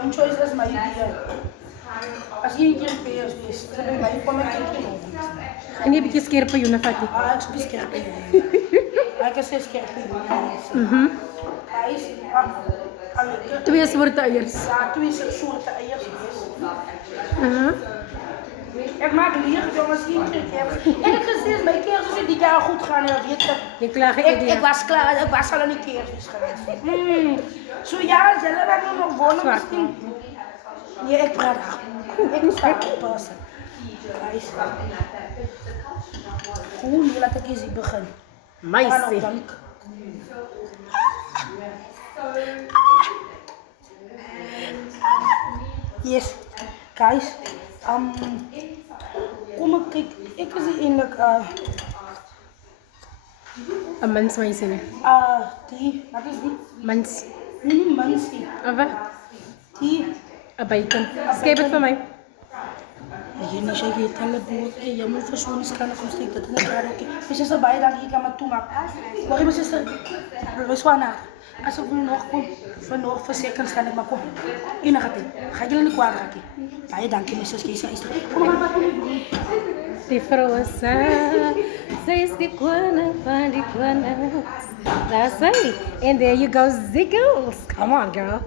Een choice is my idea. Als je een keer peers is, dan ben je kom ik een keer op. En je hebt scherpe jongen, Fatih. Ah, ik speel scherpe jongen. Ik kan zeggen scherpe jongen. Hij is... Twee soorten eiers. Ja, twee soorten eiers. Ik maak leer, jongens, geen kerst. En ik gezien bij kerst die jaar goed gaan. Ik was klaar, ik was al een kerstmis geweest. Zo ja, zelf heb ik nog wonen misschien. Nee, ik praat. Ik sta op passen. Goed, laat ik eens beginnen. Meisje. Yes, guys. Kom ik kijk, ik is eigenlijk een mens meisje. die, wat is die? Mens. Nee, mens die. Wat? Die. Een bacon. Schrijf het voor mij. Je niet zeggen, je tellen boord. Je moet verschonen, kan ik omsteken. Dat is klaar, oké. Mijn zuster bij dan hier kan maar toemaken. Maar mijn zuster, wees wel naar. Als ik nog kom, voor seconds kan ik maar komen. In een gaten. Ga je niet kwaad raken. Bij dank mijn zuster, is er. Die frozen, zij is die koning van die konings. That's right. And there you go, ziggles. Come on, girl.